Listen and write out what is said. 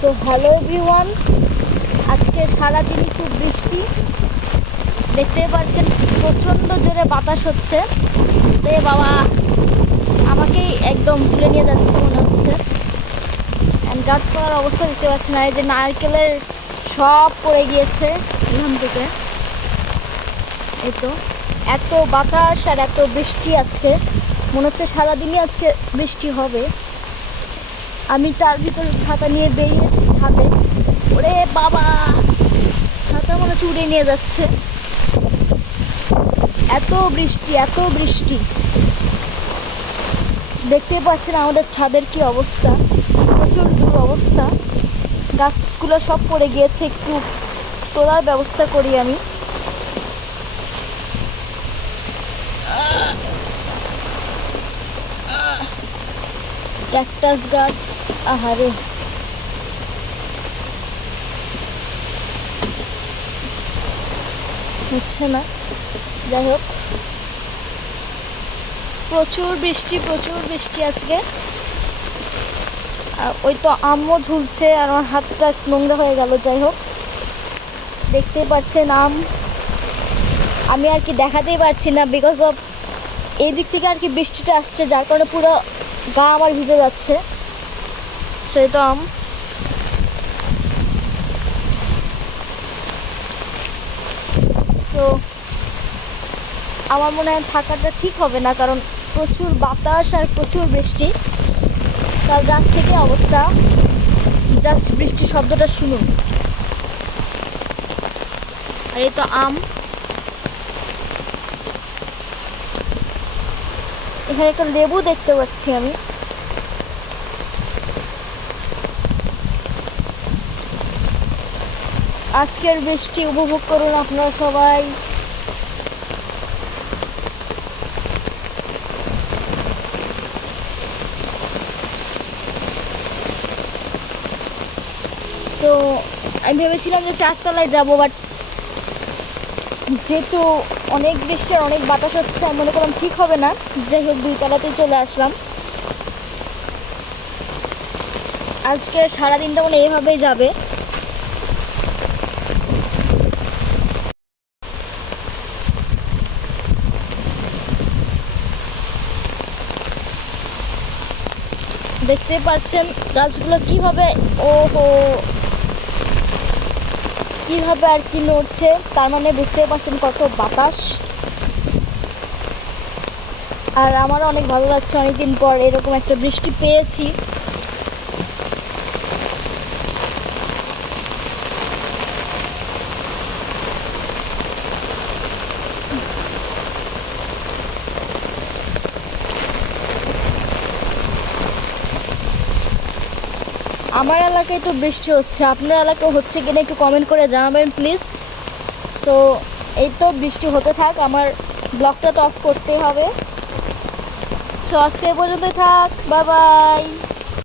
তো hello everyone আজকে সারাদিনই খুব বৃষ্টি। দেখতেই পাচ্ছেন, প্রচণ্ড জোরে বাতাস হচ্ছে। রে বাবা, আমাকেই একদম তুলে নিয়ে যাচ্ছে মনে হচ্ছে। অ্যান্ড গাছপালার অবস্থা দেখতে পাচ্ছেন আর যে নারকেলের সব পড়ে গিয়েছে এখান থেকে। এই তো, এত বাতাস আর এত বৃষ্টি আজকে। মনে হচ্ছে সারাদিনই আজকে বৃষ্টি হবে। আমি তার ভিতরে ছাতা নিয়ে বেরিয়েছি ছাদে। ওরে বাবা! ছাতা মনে হচ্ছে উড়ে নিয়ে যাচ্ছে। এত বৃষ্টি এত বৃষ্টি। দেখতে পাচ্ছেন আমাদের ছাদের কি অবস্থা। প্রচুর অবস্থা গাছগুলো সব পড়ে গিয়েছে, একটু তোলার ব্যবস্থা করি আমি। ক্যাকটাস গাছ, আহারে। হচ্ছে না। যাই হোক। প্রচুর বৃষ্টি প্রচুর বৃষ্টি আজকে। আর ওই তো আমও ঝুলছে আর আমার হাতটা নোংরা হয়ে গেল, যাই হোক। দেখতেই পাচ্ছেন আম। আমি আর কি দেখাতেই পারছি না বিকজ অফ এই দিক থেকে আর কি বৃষ্টিটা আসছে, যার কারণে পুরো গা আমার ভিজে যাচ্ছে। সেটা আম। তো আমার মনে হয় থাকাটা ঠিক হবে না, কারণ প্রচুর বাতাস আর প্রচুর বৃষ্টি। তার গাছ থেকে অবস্থা জাস্ট বৃষ্টির শব্দটা শুনুন। আর এই তো আম। এখানে একটা লেবু দেখতে পাচ্ছি আমি। আজকের বৃষ্টি উপভোগ করুন আপনারা সবাই। তো, আমি ভেবেছিলাম যে চারতলায় যাব বাট যেহেতু অনেক বৃষ্টি আর অনেক বাতাস হচ্ছে, আমি মনে করলাম ঠিক হবে না। যাই হোক, দুই তলাতেই চলে আসলাম। আজকে সারাদিনটা মানে এভাবেই যাবে। দেখতে পাচ্ছেন গাছগুলো কীভাবে, ওহো! কীভাবে আর কি নড়ছে, তার মানে বুঝতে পারছেন কত বাতাস। আর আমারও অনেক ভালো লাগছে, অনেকদিন পর এরকম একটা বৃষ্টি পেয়েছি। আমার এলাকায় তো বৃষ্টি হচ্ছে। আপনার এলাকায় হচ্ছে কিনা একটু কমেন্ট করে জানাবেন প্লিজ সো এই তো বৃষ্টি হতে থাক, আমার ব্লগটা তো অফ করতেই হবে। সো আজকে পর্যন্তই থাক বাবাই বাই